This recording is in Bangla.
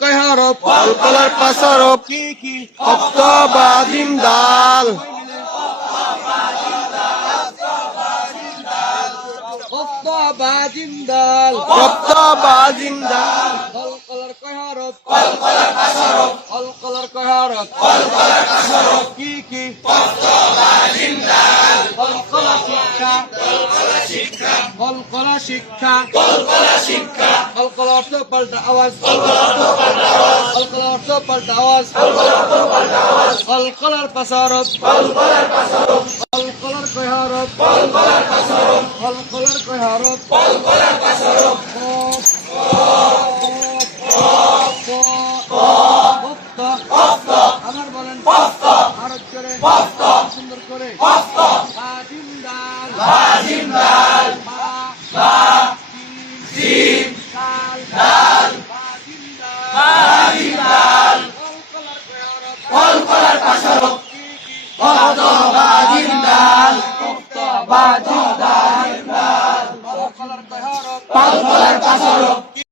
কয় হরফ? কলকলার পাঁচ হরফ। কি কি? কপ্ত বা জিম দাল। কপ্ত বা জিম দাল। কপ্ত বা জিম দাল। কলকলার কয় হরফ? কলকলার পাঁচ হরফ। কলকলার কয় হরফ? কলকলার পাঁচ হরফ। কি কি? কপ্ত বা জিম দাল। কলকলা শিক্ষা। কলকলা শিক্ষা। কলকলা শিক্ষা। কলকলা শিক্ষা। কলকলা অর্থ পাল্টা আওয়াজ। কলকলা অর্থ পাল্টা আওয়াজ। কলকলা অর্থ পাল্টা আওয়াজ। কলকলা অর্থ পাল্টা আওয়াজ। কলকলার পাঁচ হরফ। কলকলার পাঁচ হরফ। কলকলার কয় হরফ? কলকলার পাঁচ হরফ। কলকলার কয় হরফ? কলকলার পাঁচ হরফ। আবার বলেন আরো করে সুন্দর করে বাজিম ডাল বাজিম ডাল বা জিম ডাল ডাল বাজিম ডাল কলকলার পাঁচ হরফ কত বাজিম ডাল কত বাজিম ডাল কলকলার কয় হরফ? কলকলার পাঁচ হরফ